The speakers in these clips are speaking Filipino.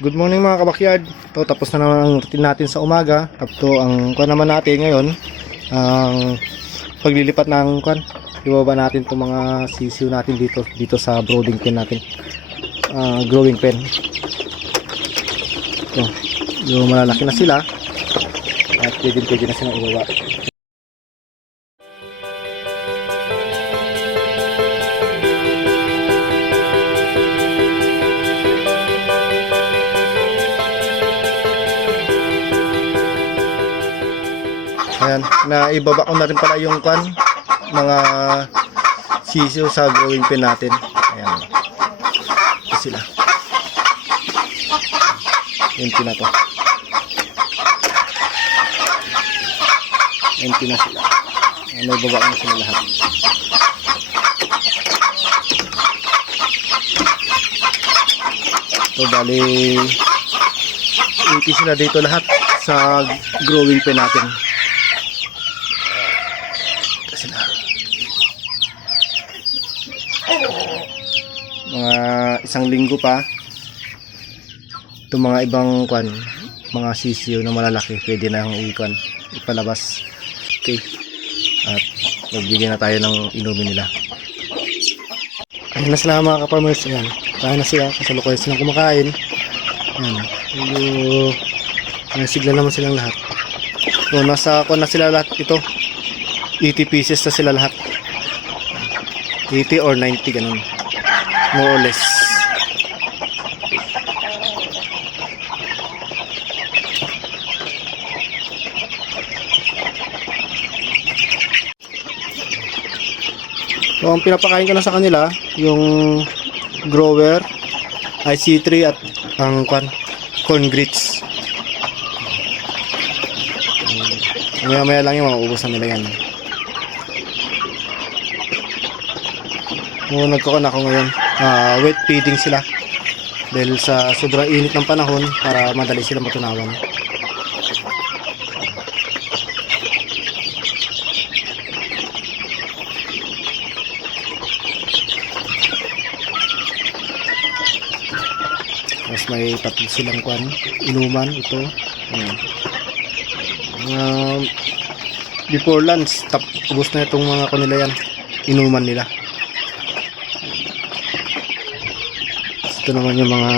Good morning mga kabakyard. Ito, tapos na naman ang routine natin sa umaga. Ito ang kuwan naman natin ngayon, ang paglilipat ng kuwan. Ibaba natin itong mga sisiw natin dito sa brooding pen natin. Growing pen. Ito, yung malalaki na sila at pwede na silang ibaba. Ayan, naibaba ko na rin pala yung kwan, mga sisiw sa growing pen natin. Ayan, ito sila. Empty na to. Empty na sila. Ayan, naibaba ko na sila lahat. So bali 80 sila dito lahat sa growing pen natin. Sila. Mga isang linggo pa itong mga ibang kwan, mga sisiyo na malalaki pwede na yung ipalabas. Okay, at magbigyan na tayo ng inumin nila. Ayun na sila mga ka-farmers. Ayan, kaya na sila, kasalukuyan silang kumakain. Ayan, nasigla naman silang lahat. So nasa kwan na sila lahat. Ito 80 pieces na sila lahat. 80 or 90 ganun. More or less. So ang pinapakain ko na sa kanila yung grower, IC3 at ang corn grits. Maya lang yung mauubusan nila yan. Nagkukan ako ngayon, wet feeding sila dahil sa sobrang init ng panahon para madali silang matunawan. Tapos may tatlo silang inuman ito. Before lunch, ubos na itong mga kanila yan, inuman nila. Ito naman yung mga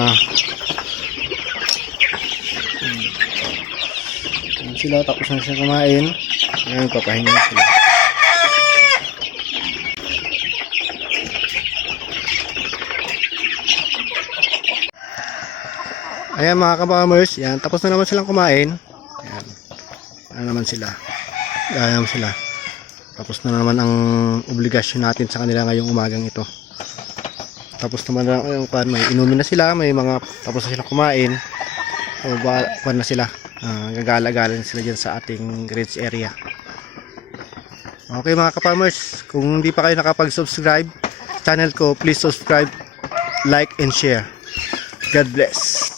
sila, tapos na sila kumain. Ngayon papahinga sila. Ayan mga ka-farmers, yan, tapos na naman silang kumain. Ayan, ano naman sila, ayan sila. Tapos na naman ang obligasyon natin sa kanila ngayong umagang ito. Tapos naman yung may inumin na sila, may mga tapos na sila kumain. So na sila, gagala-gala na sila dyan sa ating ridge area. Okay mga ka-farmers, kung hindi pa kayo nakapag-subscribe channel ko, please subscribe, like and share. God bless.